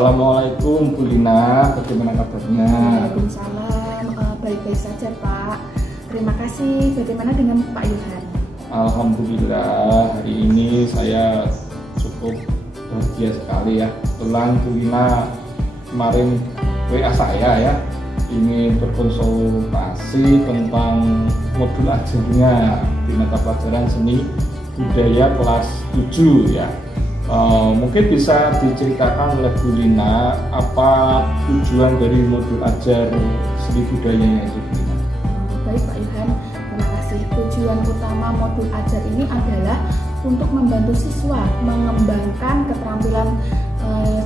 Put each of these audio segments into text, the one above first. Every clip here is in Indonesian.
Assalamualaikum Bu Lina, bagaimana kabarnya? Waalaikumsalam, baik-baik saja Pak. Terima kasih. Bagaimana dengan Pak Yohan? Alhamdulillah, hari ini saya cukup bahagia sekali ya. Kebetulan Bu Lina kemarin WA saya ya, ingin berkonsultasi tentang modul ajarnya di mata pelajaran seni budaya kelas 7 ya. Mungkin bisa diceritakan oleh Bu Lina apa tujuan dari modul ajar seni budayanya itu, Bu Lina? Baik Pak Yohan, terima kasih. Tujuan utama modul ajar ini adalah untuk membantu siswa mengembangkan keterampilan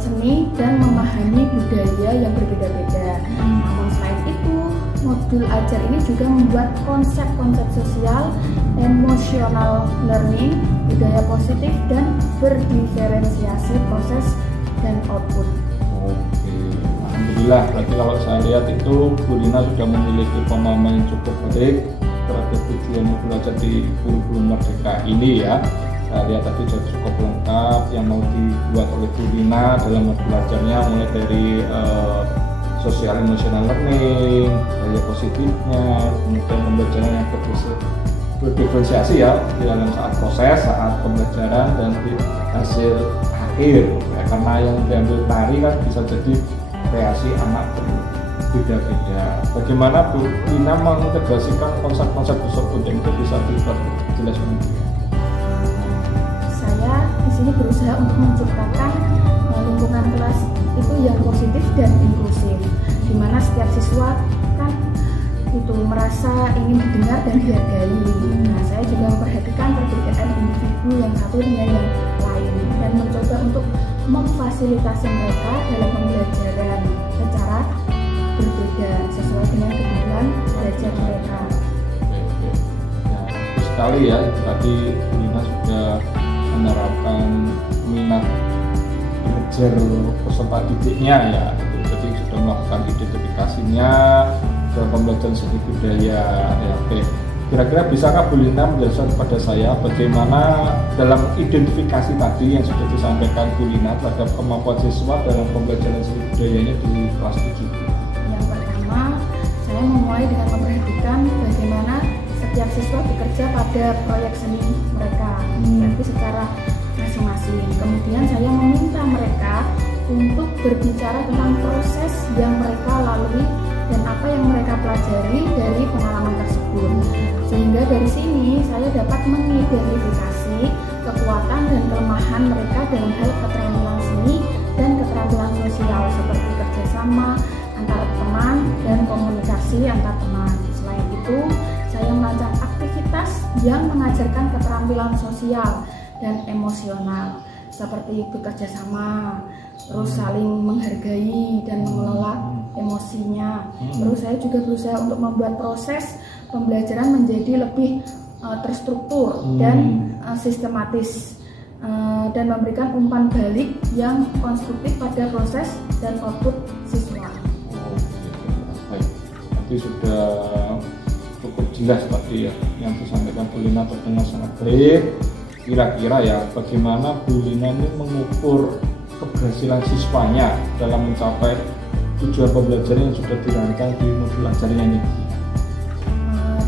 seni dan memahami budaya yang berbeda-beda. Namun selain itu, modul ajar ini juga membuat konsep-konsep sosial, emotional learning, budaya positif, dan berdiferensiasi proses dan output. Oke, alhamdulillah. Berarti kalau saya lihat itu Bu Lina sudah memiliki pemahaman yang cukup baik terhadap tujuan modul ajar di kurikulum Merdeka ini ya. Saya lihat tadi sudah cukup lengkap yang mau dibuat oleh Bu Lina dalam modul ajarnya, mulai dari social emotional learning, budaya positifnya, kemudian pembelajaran yang berdiferensiasi ya di dalam saat proses, saat pembelajaran, dan di hasil akhir ya, karena yang diambil tari kan bisa jadi kreasi anak berbeda-beda. Bagaimana Bu Lina mengintegrasikan konsep-konsep tersebut, yang itu bisa dijelaskan? Saya di sini berusaha untuk menciptakan lingkungan kelas itu yang positif dan inklusif, di mana setiap siswa kan itu merasa ingin didengar dan dihargai. Nah, saya juga memperhatikan perbedaan individu yang satu dengan yang lain dan mencoba untuk memfasilitasi mereka dalam pembelajaran secara berbeda sesuai dengan kebutuhan belajar mereka. Ya, sekali ya, tadi Bu Lina sudah menerapkan minat belajar peserta didiknya ya, jadi sudah melakukan identifikasinya dalam pembelajaran seni budaya ya. Oke, kira-kira bisakah Bu Lina menjelaskan kepada saya bagaimana dalam identifikasi tadi yang sudah disampaikan Bu Lina terhadap kemampuan siswa dalam pembelajaran seni budayanya di kelas 7? Yang pertama, saya memulai dengan memperhatikan bagaimana setiap siswa bekerja pada proyek seni mereka, berarti secara masing-masing. Kemudian saya meminta mereka untuk berbicara tentang proses yang mereka lalui dan apa yang mereka pelajari dari pengalaman tersebut, sehingga dari sini saya dapat mengidentifikasi kekuatan dan kelemahan mereka dalam hal keterampilan seni dan keterampilan sosial seperti kerjasama antar teman dan komunikasi antar teman. Selain itu, saya merancang aktivitas yang mengajarkan keterampilan sosial dan emosional seperti bekerja sama, terus saling menghargai dan mengelola emosinya. Terus saya juga berusaha untuk membuat proses pembelajaran menjadi lebih terstruktur dan sistematis, dan memberikan umpan balik yang konstruktif pada proses dan output siswa. Baik, nanti sudah cukup jelas tadi ya yang disampaikan Bu Lina, terdengar sangat baik. Kira-kira ya, bagaimana Bu Lina ini mengukur keberhasilan siswanya dalam mencapai tujuan pembelajaran yang sudah dirancang di modul ajarnya ini?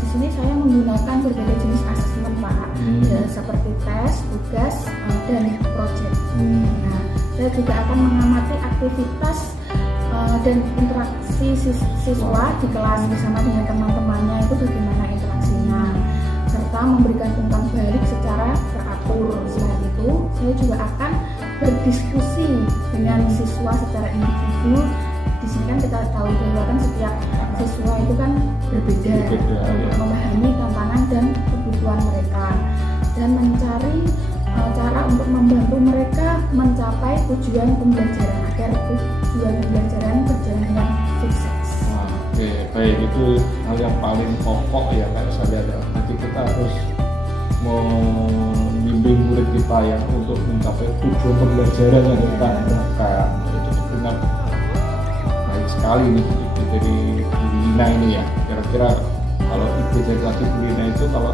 Di sini saya menggunakan berbagai jenis asesmen Pak, ya, seperti tes, tugas, dan proyek. Nah, saya juga akan mengamati aktivitas dan interaksi siswa di kelas bersama dengan teman-temannya, itu bagaimana interaksinya, serta memberikan umpan balik secara teratur. Selain itu, saya juga akan berdiskusi dengan siswa secara individu. Di sini kan kita tahu bahwa kan setiap siswa itu kan berbeda untuk memahami tantangan dan kebutuhan mereka, dan mencari cara untuk membantu mereka mencapai tujuan pembelajaran agar tujuan pembelajaran berjalan dengan sukses. Oke, baik, itu hal yang paling pokok ya kayak saya lihat ya. Nanti kita harus membimbing murid kita ya untuk mencapai tujuan pembelajaran yang kita harapkan. Itu benar baik sekali nih ide dari Bu Lina ini ya. Kira-kira kalau ide dari tadi Bu Lina itu kalau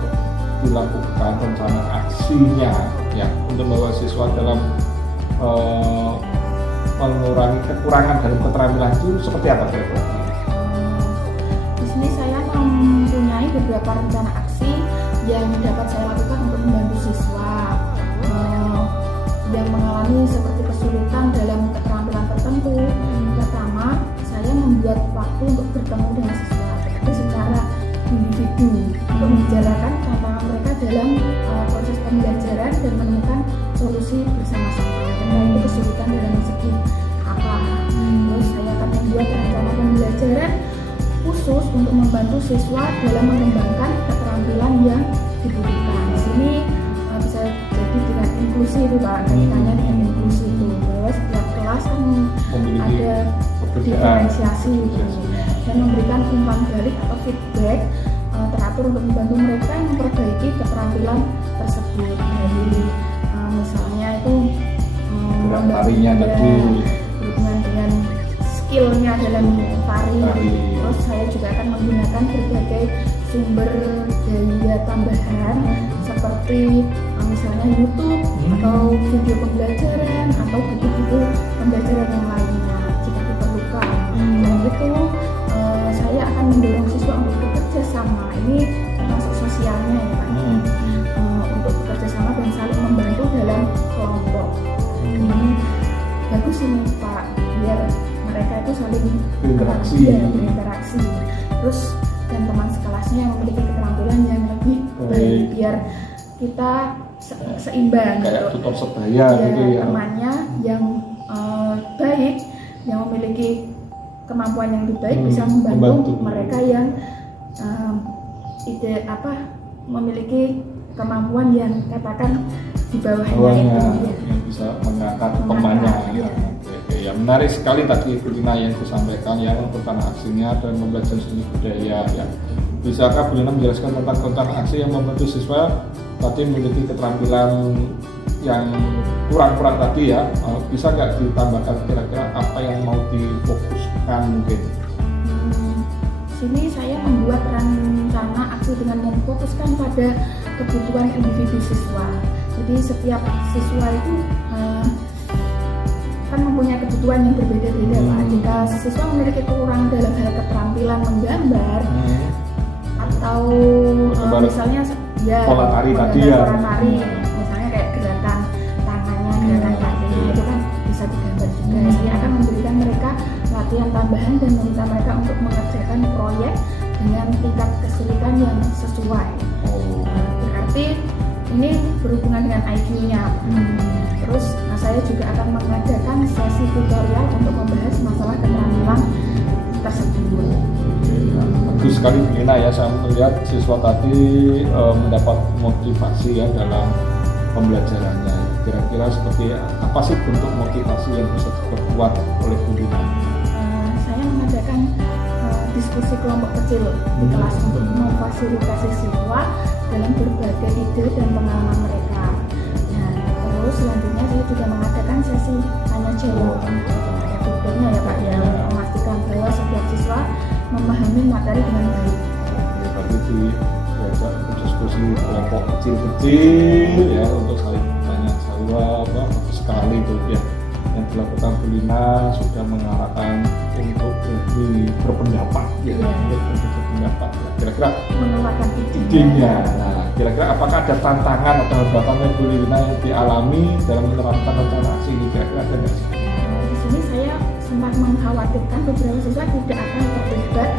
dilakukan rencana aksinya ya untuk membawa siswa dalam mengurangi kekurangan dalam keterampilan itu seperti apa kira-kira? Di sini saya mempunyai beberapa rencana aksi yang dapat saya lakukan untuk membantu siswa yang mengalami seperti kesulitan dalam keterampilan tertentu. Pertama, saya membuat waktu untuk bertemu dengan siswa, tetapi secara individu untuk membicarakan tantangan mereka dalam proses pembelajaran dan menemukan solusi bersama-sama. Karena itu kesulitan dalam segi apa. Terus saya akan membuat rencana pembelajaran khusus untuk membantu siswa dalam mengembangkan keterampilan yang dibutuhkan. Di sini bisa jadi dengan inklusi itu Pak, kaitannya dengan inklusi itu bahwa setiap kelas kan ada diferensiasi gitu, dan memberikan umpan balik atau feedback teratur untuk membantu mereka memperbaiki keterampilan tersebut. Jadi misalnya itu tarinya tadi berhubungan dengan skillnya dalam tari. Terus saya juga akan menggunakan berbagai sumber daya tambahan seperti misalnya YouTube atau video pembelajaran atau buku-buku pembelajaran yang lainnya jika diperlukan. Selain itu saya akan mendorong siswa untuk bekerja sama. Ini termasuk sosialnya ya Pak. Untuk bekerja sama dan saling membantu dalam kelompok. Ini bagus ini Pak, biar mereka itu saling berinteraksi. Terus dan teman sekelasnya yang memiliki keterampilan yang lebih baik, biar kita seimbang. Kayak tutor sebaya gitu ya. Temannya yang baik, yang memiliki kemampuan yang lebih baik bisa membantu mereka yang memiliki kemampuan yang katakan di bawahnya itu yang bisa mengangkat temannya. Ya, menarik sekali tadi Bu Lina yang disampaikan ya tentang aksinya dan pembelajaran seni budaya ya. Bisakah Bu Lina menjelaskan tentang rencana aksi yang membantu siswa tadi memiliki keterampilan yang kurang tadi ya? Bisa nggak ditambahkan kira-kira apa yang mau difokuskan mungkin? Sini saya membuat rencana aksi dengan memfokuskan pada kebutuhan individu siswa. Jadi setiap siswa itu kan mempunyai kebutuhan yang berbeda-beda Pak. Jika siswa memiliki kekurangan dalam hal keterampilan menggambar atau misalnya pola tari tadi ya, misalnya kayak gerakan tangannya, gerakan kakinya itu kan bisa digambar juga. Saya akan memberikan mereka latihan tambahan dan meminta mereka untuk mengerjakan proyek dengan tingkat kesulitan yang sesuai. Berarti ini berhubungan dengan IQ-nya. Terus saya juga akan mengadakan sesi tutorial untuk membahas masalah keterampilan tersebut. Bagus sekali Bu Lina ya, saya melihat siswa tadi mendapat motivasi ya dalam pembelajarannya. Kira-kira seperti apa sih bentuk motivasi yang bisa diperkuat oleh Bu Lina? Saya mengadakan diskusi kelompok kecil di kelas untuk memfasilitasi siswa dalam berbagai ide dan pengalaman mereka. Nah, terus selanjutnya saya juga mengadakan sesi tanya jawab. Feedbacknya ya Pak ya, memastikan bahwa setiap siswa memahami materi dengan baik. Tadi diajak diskusi kelompok kecil-kecil ya untuk saling tanya jawab sekali itu ya. Yang dilakukan Bu Lina sudah mengarahkan untuk lebih berpendapat ya, berpendapat ya. Kira-kira mengeluarkan idenya. Nah, kira-kira apakah ada tantangan atau hambatan yang Bu Lina yang dialami dalam menerapkan rencana aksi ini? Kira-kira ada nggak sih? Di sini saya sempat mengkhawatirkan beberapa siswa tidak akan terlibat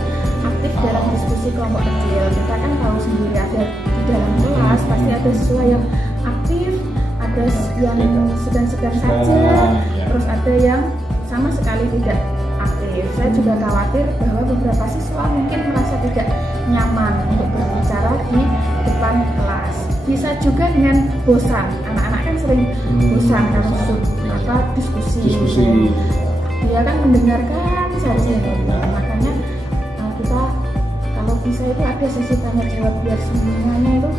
aktif dalam diskusi kelompok kecil. Kita kan tahu sendiri ada di dalam kelas pasti ada siswa yang aktif, ada yang sedang-sedang saja, terus ada yang sama sekali tidak aktif. Saya juga khawatir bahwa beberapa siswa mungkin merasa tidak nyaman untuk berbicara di depan kelas. Bisa juga dengan bosan. Anak-anak kan sering bosan kalau diskusi. Dia kan mendengarkan saja. Makanya kita kalau bisa itu ada sesi tanya jawab biar semuanya itu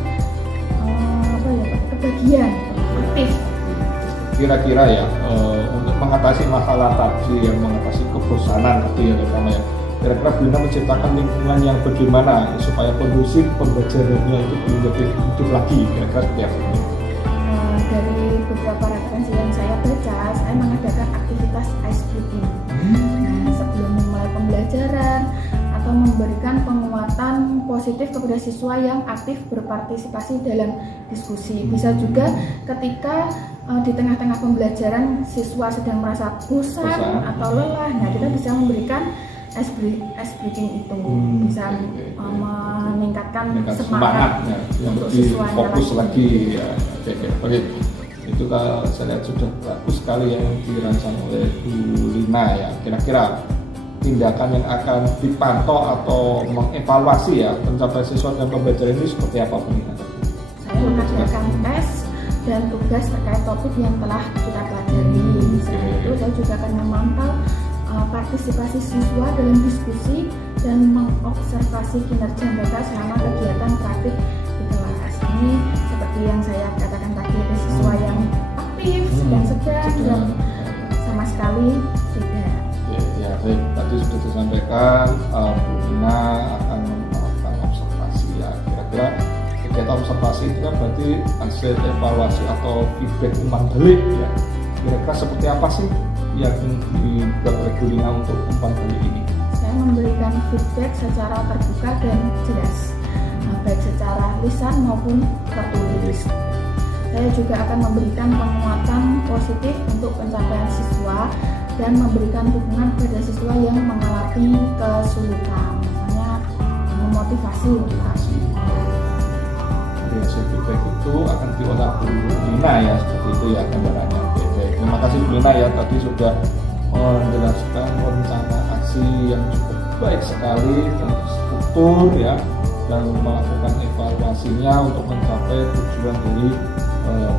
kebagian aktif. Kira-kira ya untuk mengatasi masalah tadi yang mengatasi kebosanan tadi ya terutama ya, kira-kira Bu Lina menciptakan lingkungan yang bagaimana supaya kondusif pembelajarannya itu lebih hidup lagi, kira-kira seperti apa ini? dari beberapa referensi yang saya baca, saya mengadakan aktivitas ice breaking. Nah, sebelum memulai pembelajaran atau memberikan penguatan positif kepada siswa yang aktif berpartisipasi dalam diskusi. Bisa juga ketika di tengah-tengah pembelajaran siswa sedang merasa bosan atau lelah, nah kita bisa memberikan ice breaking itu bisa meningkatkan semangat yang lebih fokus lagi ya. Oke. Itu kalau saya lihat sudah bagus sekali yang dirancang oleh Bu Lina ya. Kira-kira tindakan yang akan dipantau atau mengevaluasi ya pencapaian siswa dalam pembelajaran ini seperti apa Bu Lina? Saya mengadakan tes dan tugas terkait topik yang telah kita pelajari. Selain itu saya juga akan memantau partisipasi siswa dalam diskusi dan mengobservasi kinerja mereka selama kegiatan praktik di kelas. Ini seperti yang saya katakan tadi, ada siswa yang aktif, sedang dan sama sekali tidak. Ya, baik. Tadi sudah disampaikan Bu Lina akan melakukan observasi ya. Kira-kira kegiatan observasi itu kan berarti hasil evaluasi atau feedback umpan balik ya. Kira-kira seperti apa sih yang dibuat oleh Bu Lina untuk umpan balik ini? Saya memberikan feedback secara terbuka dan jelas, baik secara lisan maupun tertulis. Saya juga akan memberikan penguatan positif untuk pencapaian siswa dan memberikan dukungan kepada siswa yang mengalami kesulitan, misalnya memotivasi. Dari hasil feedback itu akan diolah Bu Lina ya, seperti itu ya gambarannya. Terima kasih Bu Lina ya, tadi sudah menjelaskan rencana aksi yang cukup baik sekali dan struktur ya, dan melakukan evaluasinya untuk mencapai tujuan dari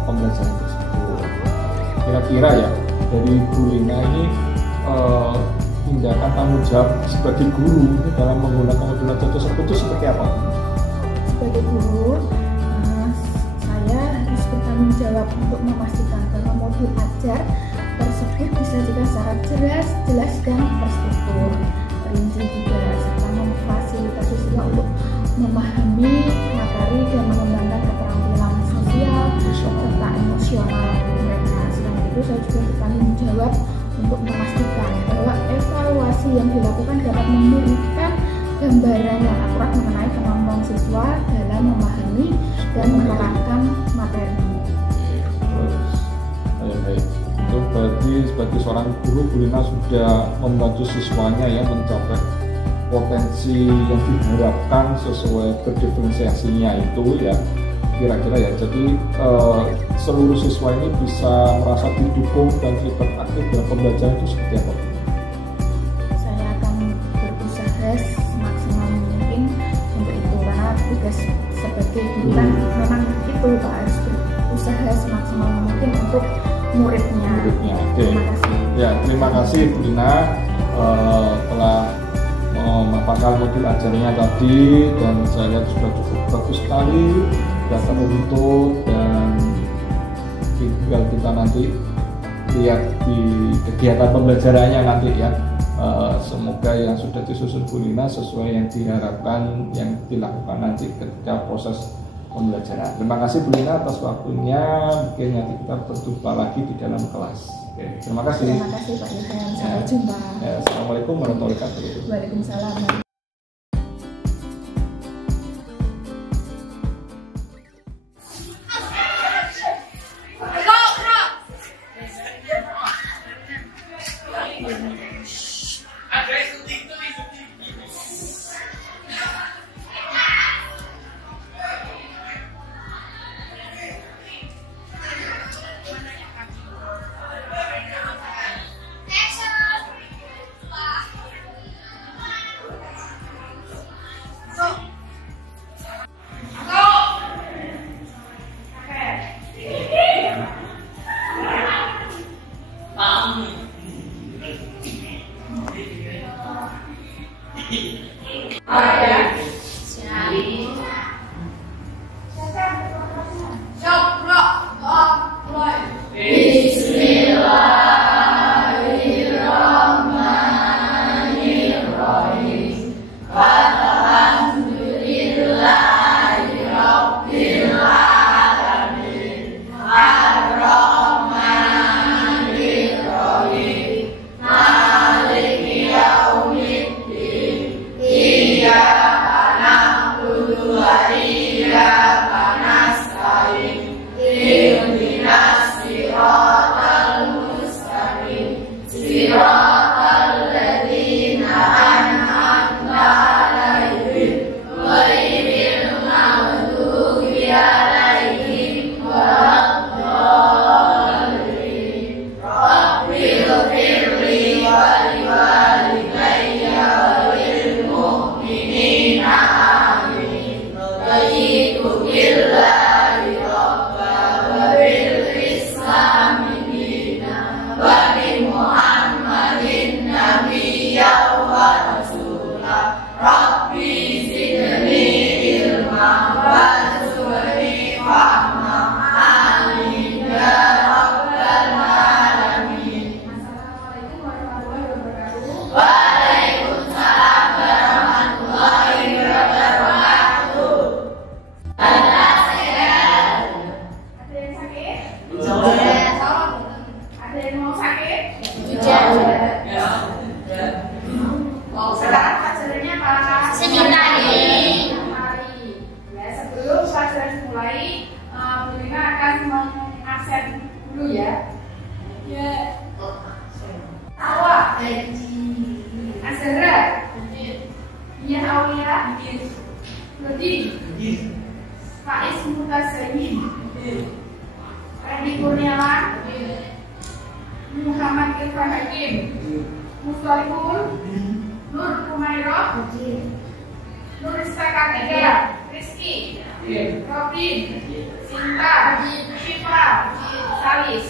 pembelajaran tersebut. Kira-kira ya dari Bu Lina ini tindakan tanggung jawab sebagai guru dalam menggunakan modul belajar tersebut itu seperti apa? Sebagai guru, saya harus bertanggung jawab untuk memastikan bahwa modul ajar tersebut disajikan secara jelas dan terstruktur, rinci juga, serta memfasilitasi siswa untuk memahami materi dan mengembangkan keterampilan sosial serta emosional mereka. Selain itu, saya juga bertanggung jawab untuk memastikan bahwa evaluasi yang dilakukan dapat memberikan gambaran yang akurat mengenai kemampuan siswa dalam memahami dan menerapkan materi. Baik. Itu berarti sebagai seorang guru, Bu Lina sudah membantu siswanya ya mencapai potensi yang diharapkan sesuai berdiferensiasinya itu ya, kira-kira ya. Jadi seluruh siswa ini bisa merasa didukung dan terlibat aktif dalam pembelajaran itu seperti apa? Saya akan berusaha semaksimal mungkin untuk itu, karena tugas sebagai guru kan memang itu Pak, harus berusaha semaksimal mungkin untuk muridnya. Terima kasih. Ya, terima kasih Bu Lina telah memaparkan modul ajarnya tadi, dan saya lihat sudah cukup bagus sekali, sudah teruntut, dan tinggal kita nanti lihat di kegiatan pembelajarannya nanti ya. Semoga yang sudah disusun Bu Lina sesuai yang diharapkan yang dilakukan nanti ketika proses pembelajaran. Terima kasih Bu Lina atas waktunya. Mungkin nanti kita berjumpa lagi di dalam kelas. Oke, terima kasih. Terima kasih Pak Ilham. Sampai jumpa. Assalamualaikum warahmatullahi wabarakatuh. Waalaikumsalam. mulai. Bu Lina akan mengabsen dulu ya. Ya. Tawa. Azhara. Iya Aulia. Lodi. Faiz Mutazain. Randy Kurniawan. Muhammad Irfan Hakim. Mustalifun. Nur Humairah. Nur Istakatiga. Rizky. Robin. Sinta. Syifa. Salis.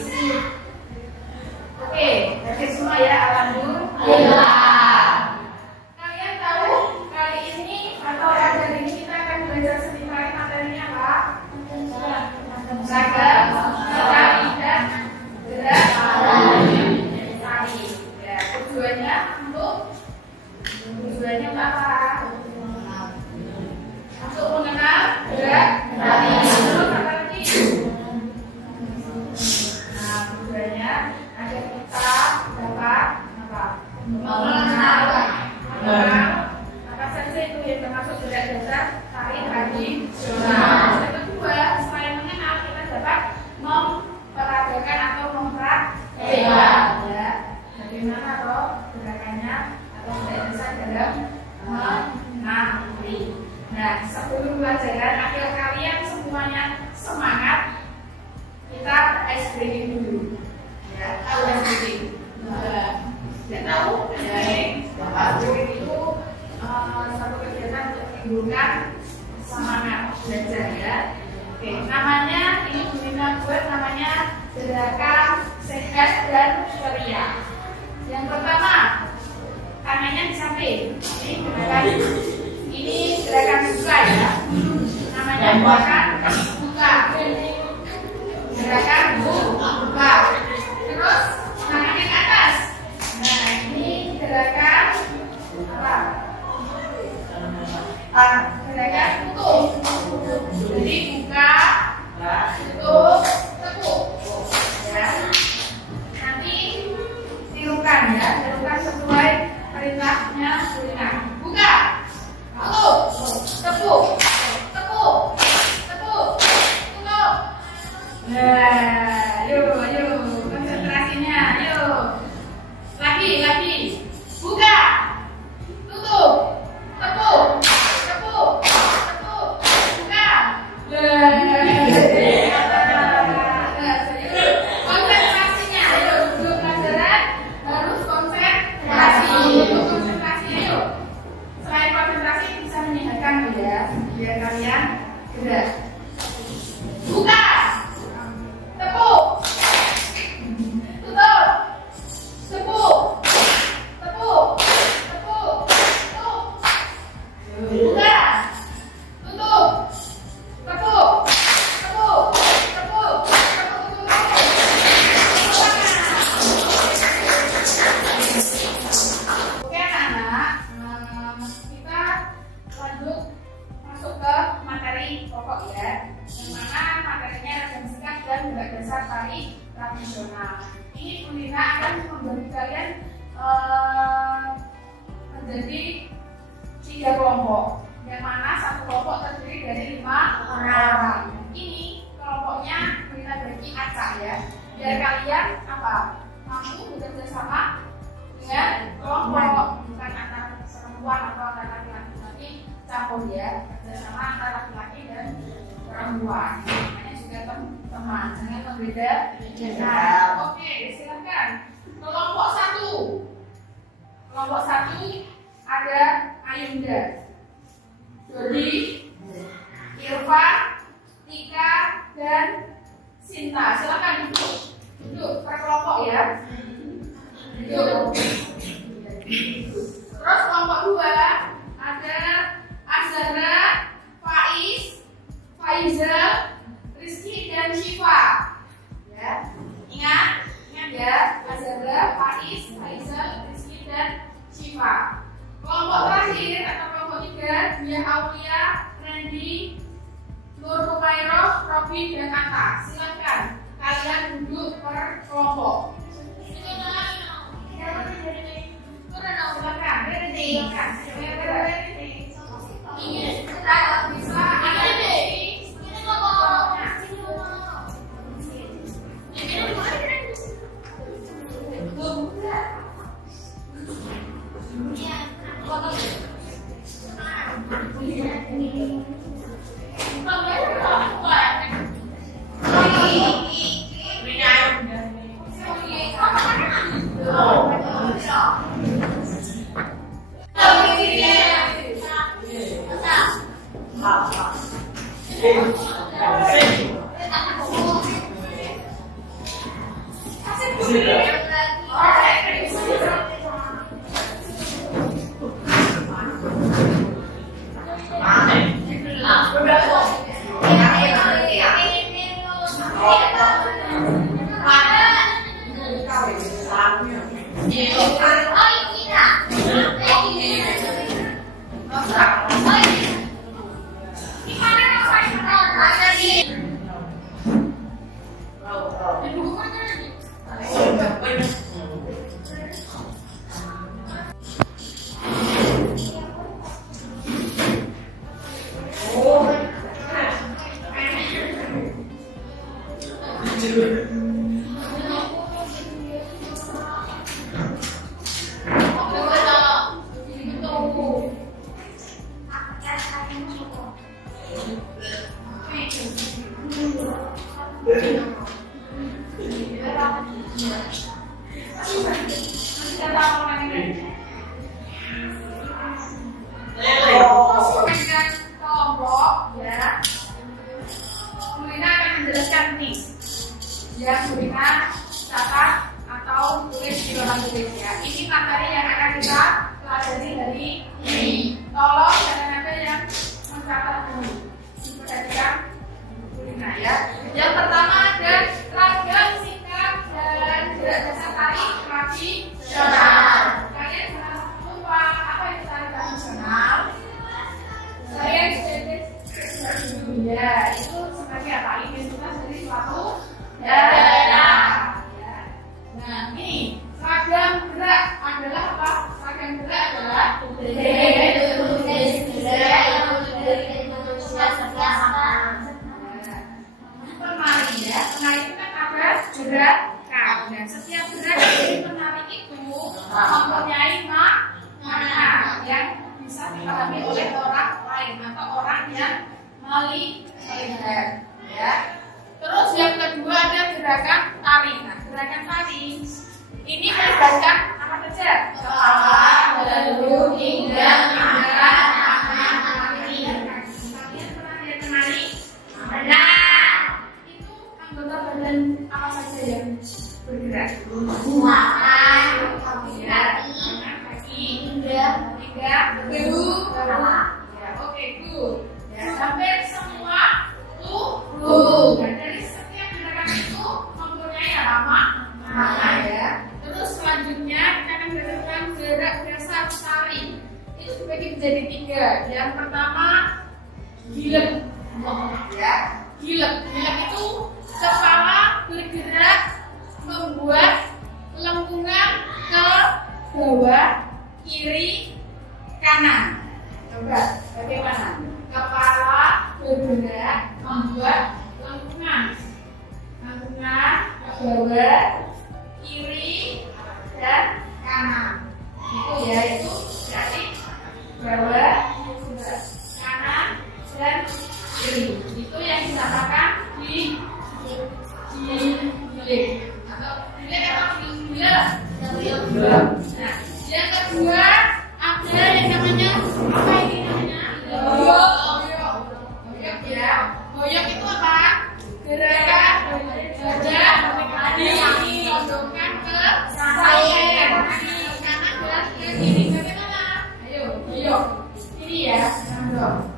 Oke, jadi semua ya, alhamdulillah. Kalian tahu kali ini atau hari ini kita akan belajar seni tari, materinya apa? Ragam, tari dan gerak tari. Ya, tujuannya untuk apa? Untuk mengenal gerak tari. Terus apa lagi? Nah, tujuannya agar kita dapat apa? Mengenal apa saja itu yang termasuk gerak dasar tari tradisional. Yang kedua, selain mengenal, kita dapat memperagakan atau mempraktekkan ya bagaimana atau gerakannya atau gerak dasar dalam menari. Nah, sebelum pelajaran agar kalian semuanya semangat, kita ice breaking dulu. Ya, tahu ice breaking? Tidak tahu? Ice breaking itu satu kegiatan untuk menimbulkan semangat belajar ya. Oke, namanya ini Bu Lina buat namanya gerakan sehat dan ceria. Yang pertama, tangannya di samping. Ini gerakan buka ya. Namanya gerakan buka. Gerakan buka. Terus tangannya ke atas. Nah, ini gerakan apa? Gerakan tutup. Jadi buka, tutup, tekuk. Ya. Nanti tirukan ya, tirukan sesuai perintahnya Bu Lina. Buka, tutup, tekuk, tekuk, tekuk, tutup. Nah, yuk, konsentrasinya, yuk. Lagi, buka, tutup, tekuk, tekuk, tekuk, buka. Konsentrasinya, yuk. Sebelum pelajaran harus konsentrasi. Konsentrasinya, yuk. Selain konsentrasi bisa menyehatkan ya, biar kalian gerak. Buka, tepuk, tutup, tepuk, tepuk, tepuk, tepuk. Buka, tutup, tepuk, tepuk, tepuk, tepuk. Oke anak-anak, kita lanjut masuk ke materi pokok ya, yang mana materinya ragam sekat dan gerak dasar tari tradisional. Ini Bu Lina akan membagi kalian menjadi 3 kelompok, yang mana satu kelompok terdiri dari 5 orang. Ini kelompoknya Bu Lina bagi acak ya, biar kalian mampu bekerja sama dengan kelompok, bukan antar perempuan atau antar laki-laki, tapi campur ya, kerjasama antara laki-laki dan perempuan. Makanya juga teman, jangan berbeda. Oke, silakan. Kelompok 1 ada Ayunda, Dodi, Irfan, Tika, dan Sinta. Silakan duduk per kelompok ya. Duduk. Terus kelompok 2 ada Azhara, Faiz, Faizal, Rizky, dan Syifa. Ya, ingat ya, Azhara, Faiz, Faizal, Rizky, dan Syifa. Kelompok terakhir atau kelompok 3 dia Aulia, Randy, Nur Humairah, Robin, dan Atta. Silakan kalian duduk per kelompok. Silakan. yang berikan catat atau tulis di dalam tulis ya. Ini materi yang akan kita pelajari dari ini. Tolong jangan ada yang mencatat dulu. Perhatikan kulina ya. Yang pertama ada ragam singkat dan gerak dasar tari tradisional. Kalian jangan lupa apa itu tari tradisional. Saya ya itu sebagai apa? Identitas dari suatu daerah. Nah, ini ragam gerak adalah apa? Ragam gerak adalah penari ya. Penari itu kan ada gerakan. Dan setiap gerak dari penari itu mempunyai makna yang bisa dipahami oleh orang lain atau orang yang melihat ya. Terus yang kedua ada gerakan tari. Nah, gerakan tari ini melibatkan apa saja? Kepala, badan, pinggang, tangan, kaki. Kalian pernah lihat menari? Nah, itu anggota badan apa saja yang bergerak? Tangan, kaki, pinggang, kepala. Ya, oke, good. Ya, sampai semua tubuh. Dan dari setiap gerakan itu mempunyai makna ya. Terus selanjutnya kita akan belajar gerak dasar tari. Itu dibagi menjadi 3. Yang pertama gilek ya. Gilek itu kepala bergerak membuat lengkungan ke bawah, kiri, kanan. Coba bagaimana? Kepala bergerak membuat lengkungan ke bawah, kiri dan kanan. Itu ya, itu berarti bawah, kanan dan kiri. Itu yang dinamakan gilik atau gilik. Nah, yang kedua ada yang namanya apa ini namanya? Goyok ya. Goyok itu apa? Gerakan badan ditondongkan ke samping kanan dan ke kiri. Bagaimana? Ayo, goyok. Ini ya, nondong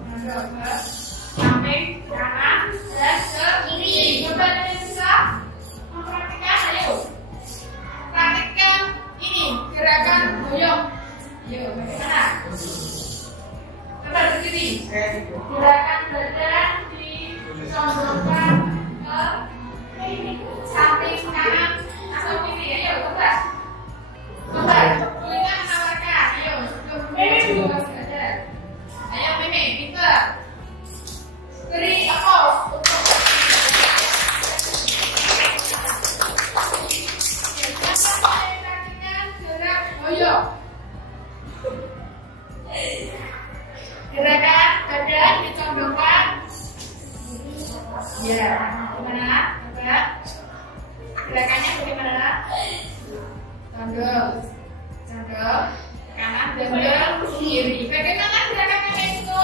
ke samping kanan dan ke kiri. Coba kalian bisa mempraktikkan. Ayo, praktikkan ini gerakan goyok. Ayo, bagaimana? Coba berdiri. Gerakan badan ditondongkan ke samping kanan atau kiri. Ayo, coba. Kulina menawarkan. Ayo, sebelum belajar. Ayo, Mimi, pintar. Beri applause untuk gerak goyok. Gerakan badan ditondongkan. Ya, bagaimana? Coba. Gerakannya bagaimana? Tondong kanan dan kiri. Bagaimana gerakannya itu?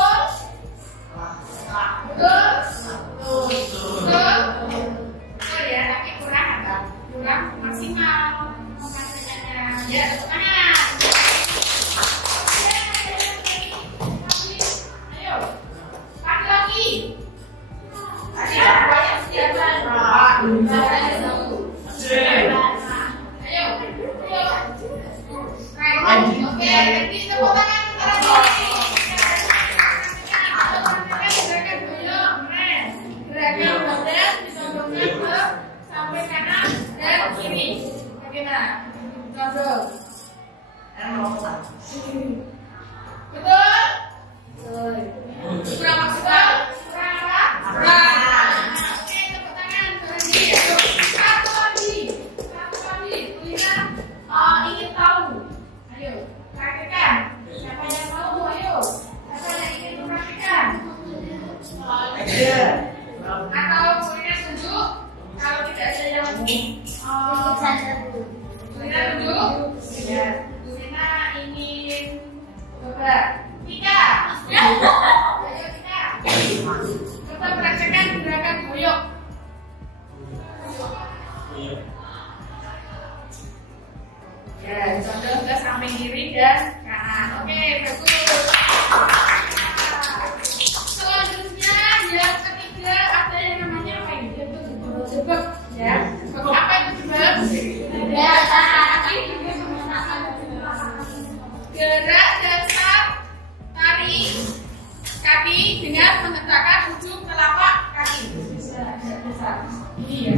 Betul. Contoh ke samping kiri dan kanan. Oke, bagus. Selanjutnya yang ketiga ada yang namanya apa ini? Jebak, ya. Apa itu jebak? Gerak dasar tarik kaki dengan menghentakkan ujung telapak kaki. Ini ya.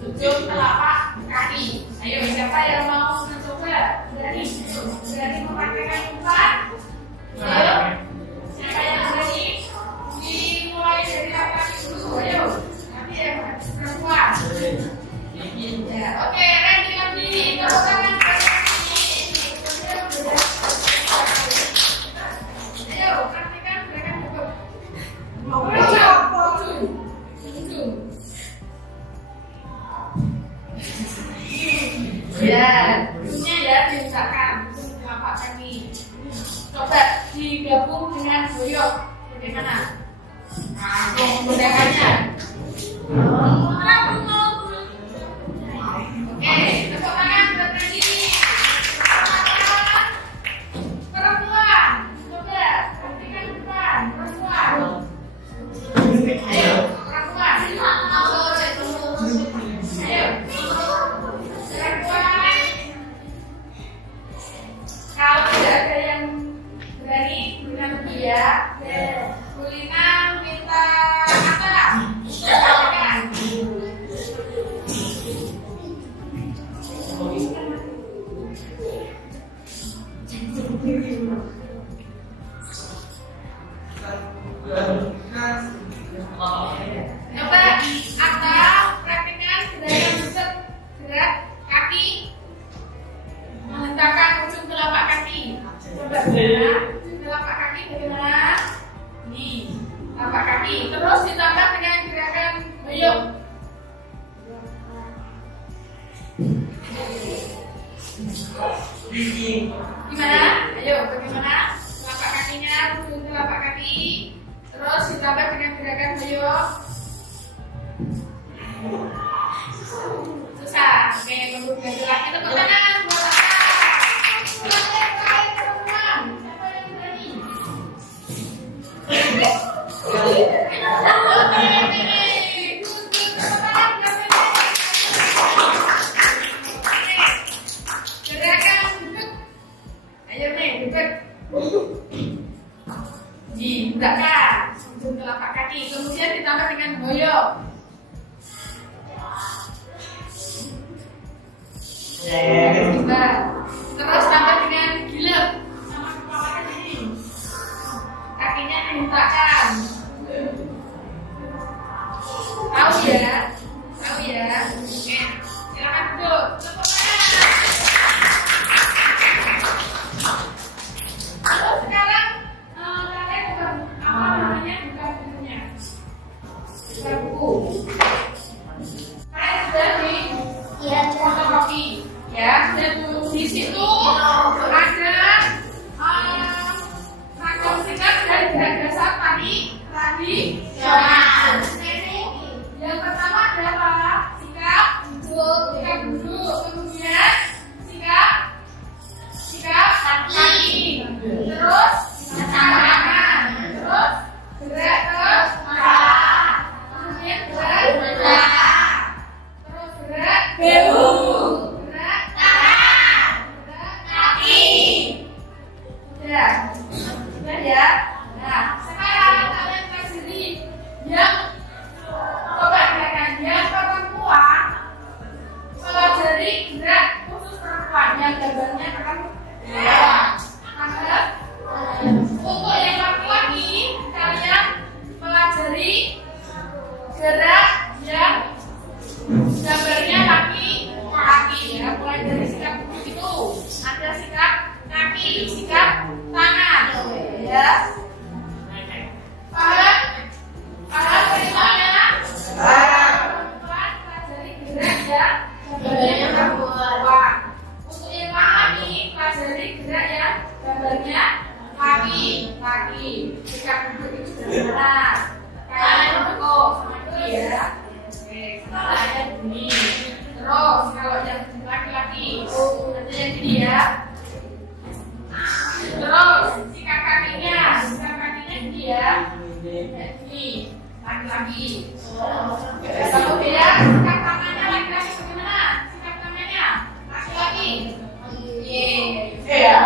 Ujung telapak kaki. Ayo, siapa yang mau mencoba? Berani mempraktekkan umpan? Ayo, siapa yang berani? Dimulai dari telapak kaki dulu. Ayo, nanti ya perempuan. Ya, oke, ready lagi. Tepuk tangan. Ayo, praktekkan gerakan jebak. Ya, ujungnya ya diusahakan telapak kaki. Coba digabung dengan goyok. Bagaimana? Nah, menggunakannya. Oke, tepuk tangan buat Randy. Perempuan, coba praktikkan depan. Perempuan. Ayo, perempuan. Ayo. Kalau tidak ada yang berani, berikan lebih ya. Kulina minta kata. Coba atau praktikkan gerakan besar, gerak kaki menghentakkan ujung telapak kaki. Coba telapak kaki bagaimana? Nih, telapak kaki. Terus ditambah dengan gerakan goyok. Gimana? Ayo, bagaimana? Telapak kakinya, ujung telapak kaki. Terus ditambah dengan gerakan goyok. Susah. Oke, tunggu ganti lagi. Tepuk tangan buat apa? Perempuan. Siapa yang berani? Gerakan duduk. Ayo nih, duduk. Dibukakan ujung telapak kaki. Kemudian ditambah dengan goyok. Terus tambah dengan gilep sama kepala ini. Kakinya dihentakkan. Tahu ya? Tahu ya? Oke, silakan duduk. Tepuk tangan. Terus sekarang kalian bukan apa namanya, bukan bukunya, bukan buku. Kalian sudah di fotokopi. Ya, dan di situ sikap tangan, ya. Paham? Paham perintahnya? Paham. Pelajari gerak ya, gambarnya perempuan. Untuk yang pahami, pelajari gerak ya, gambarnya kaki, kaki. Sikap duduk itu benar. Kayak bengkok sama itu ya. Oke, setelahnya bunyi. Terus kalau yang laki-laki, nanti yang gini ya. Terus sikap kakinya gini ya. Kayak gini, laki-laki. Kemudian sikap tangannya laki-laki bagaimana? Sikap tangannya laki-laki. Iya.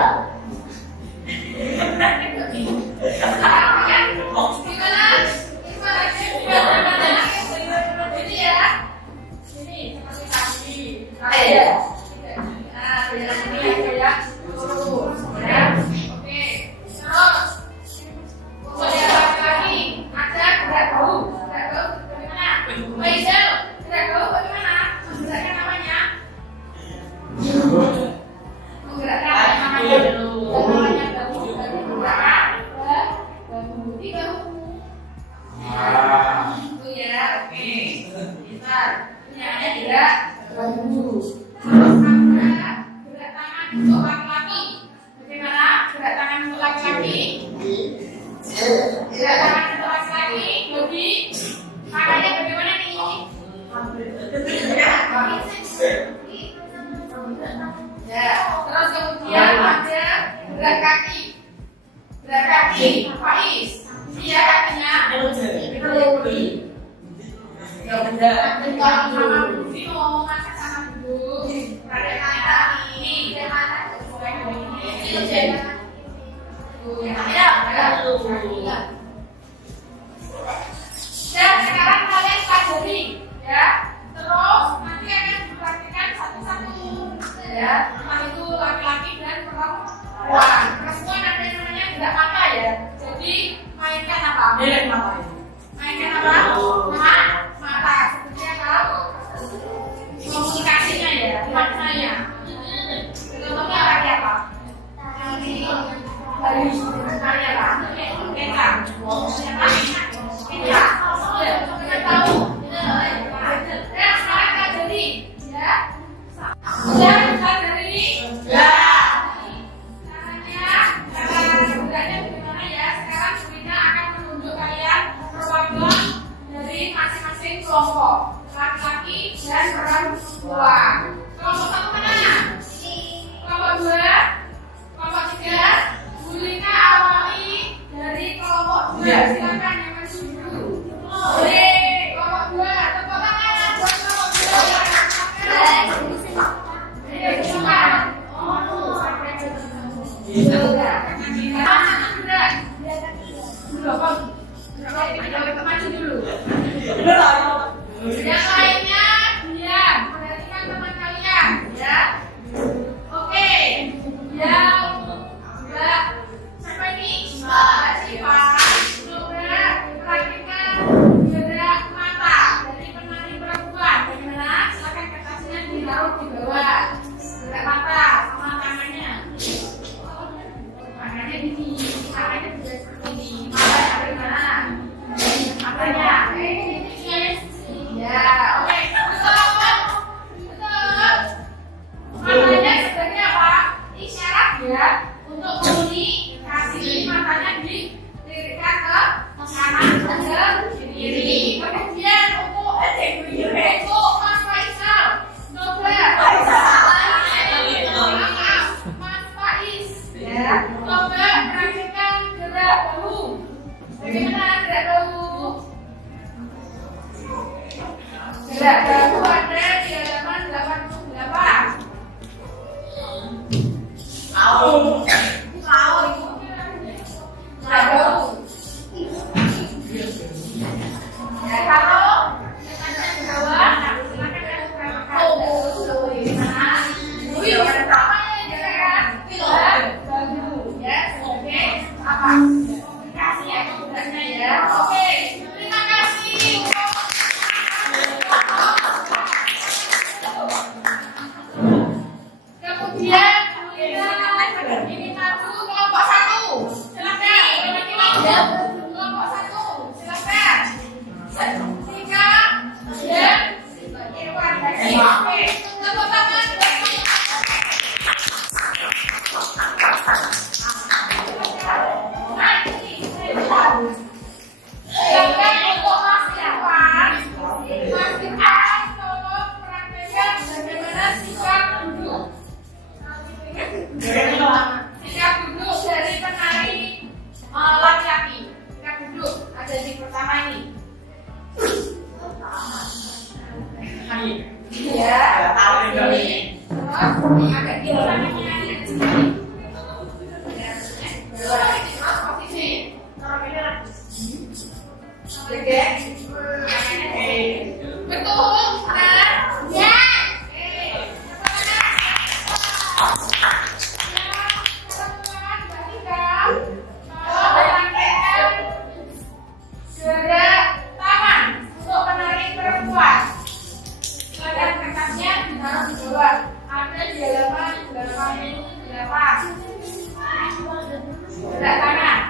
Gerak tangan.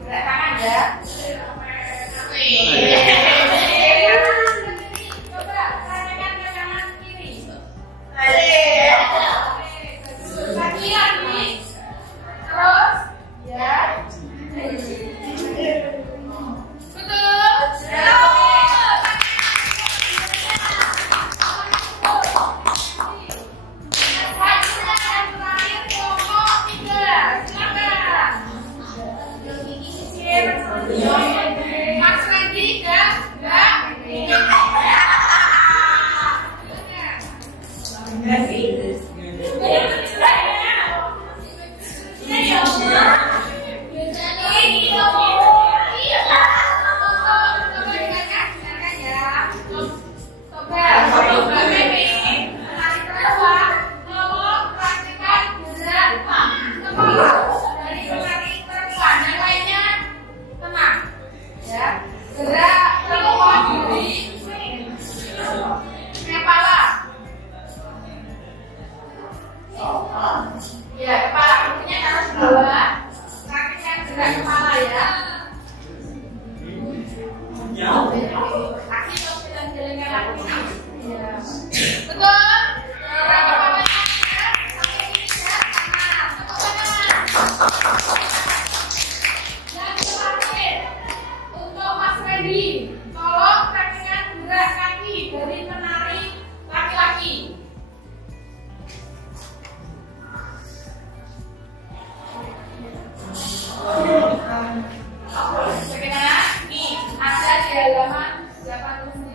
Gerak tangan ya. Coba tangan ke kanan kiri. Lagi lagi. Terus ya. Mas Randy, ya, kepala kakinya ke atas bawah, kakinya gerak kepala ya. Kaki terus jalan-jalankan lagi. Ya. Betul. Gerak kepalanya ya, sampai ini ya, kanan, tepuk tangan. Dan terakhir untuk Mas Randy, tolong praktekkan gerak kaki dari penari laki-laki. Bagaimana? Nih, ada di halaman 89.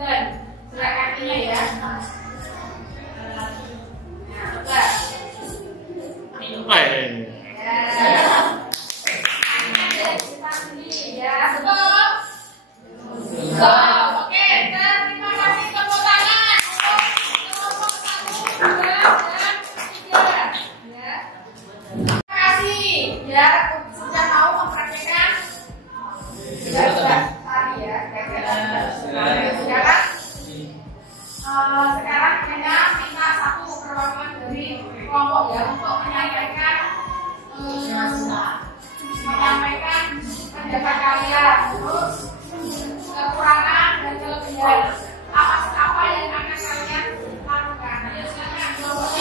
Gerak kakinya ya. Coba. Ya, betul. Betul. Oke, terima kasih, tepuk tangan untuk kelompok 1, 2, dan 3. Ya. Terima kasih ya, sudah mau mempraktekkan tadi ya. Sekarang kita minta satu perwakilan dari kelompok ya untuk menyampaikan pendapat kalian, terus kekurangan dan kelebihan apa yang akan kalian lakukan. Ayo silakan kelompok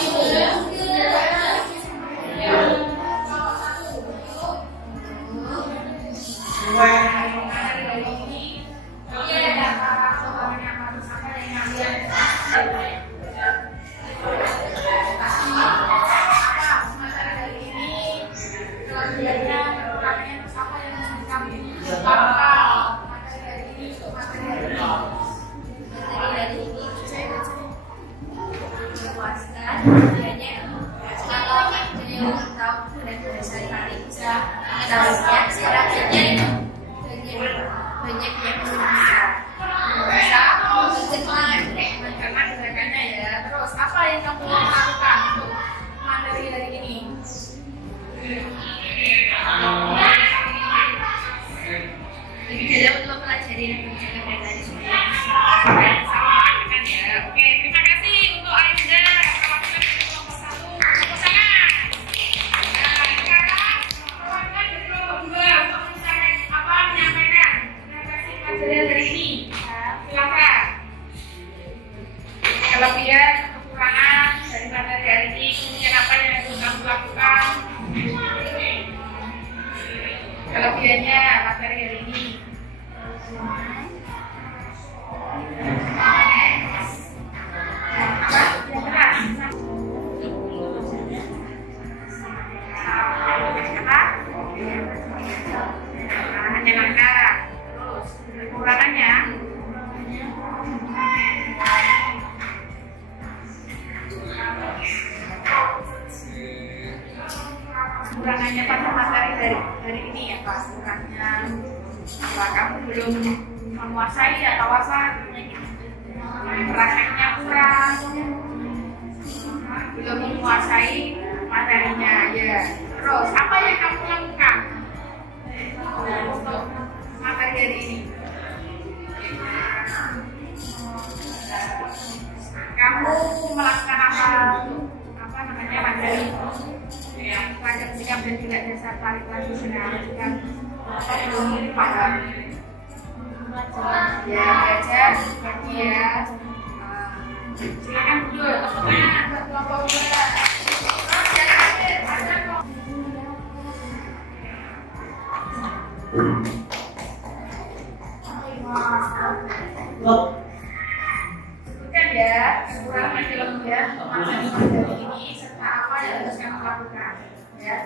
Kamu melakukan apa namanya materi sikap dan tidak dasar tarik tradisional yang belum paham. Ya, belajar bagi ya. Silakan dulu tepuk tangan buat kelompok 2. Sebutkan ya kekurangan kelebihan untuk materi ini serta apa yang harus kamu lakukan ya.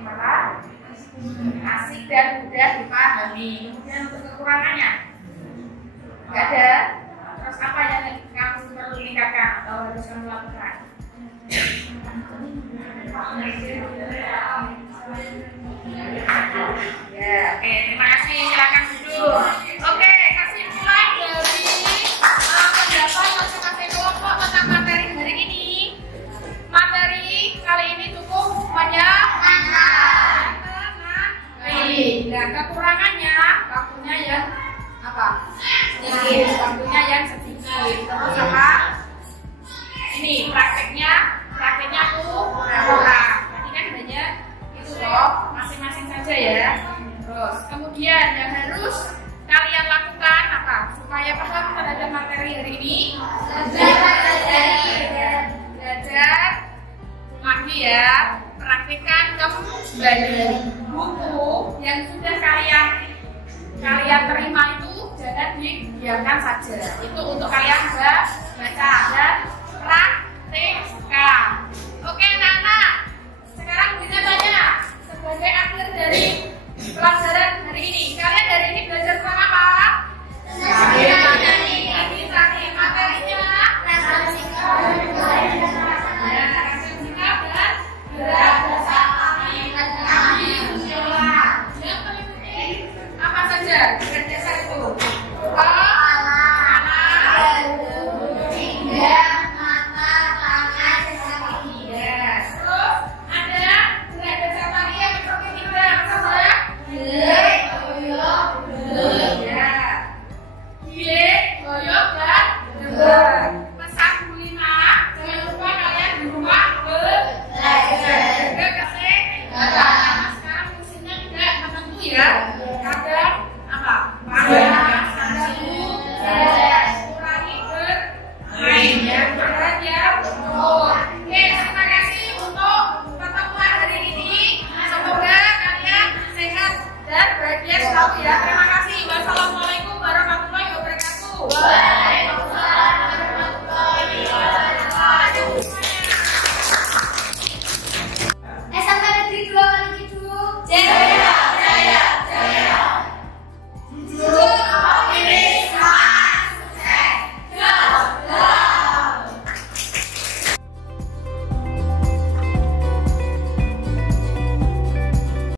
Pertama, asik dan mudah dipahami. Kemudian untuk kekurangannya nggak ada. Terus apa yang kamu perlu tingkatkan atau harus kamu lakukan? Ya, oke, terima kasih. Silakan duduk. Oke, kesimpulan dari pendapat masing-masing kelompok tentang materi hari ini. Materi kali ini cukup menyangkut. Nah, kekurangannya waktunya yang apa? Sedikit. Waktunya yang sedikit. Terus apa? Ini prakteknya tuh kurang. Tadi kan hanya itu loh, masing-masing saja ya. Terus kemudian yang harus kalian lakukan apa? Supaya paham terhadap materi hari ini. Belajar lagi ya. Praktikkan kembali buku yang sudah kalian terima itu jangan dibiarkan saja. Itu untuk kalian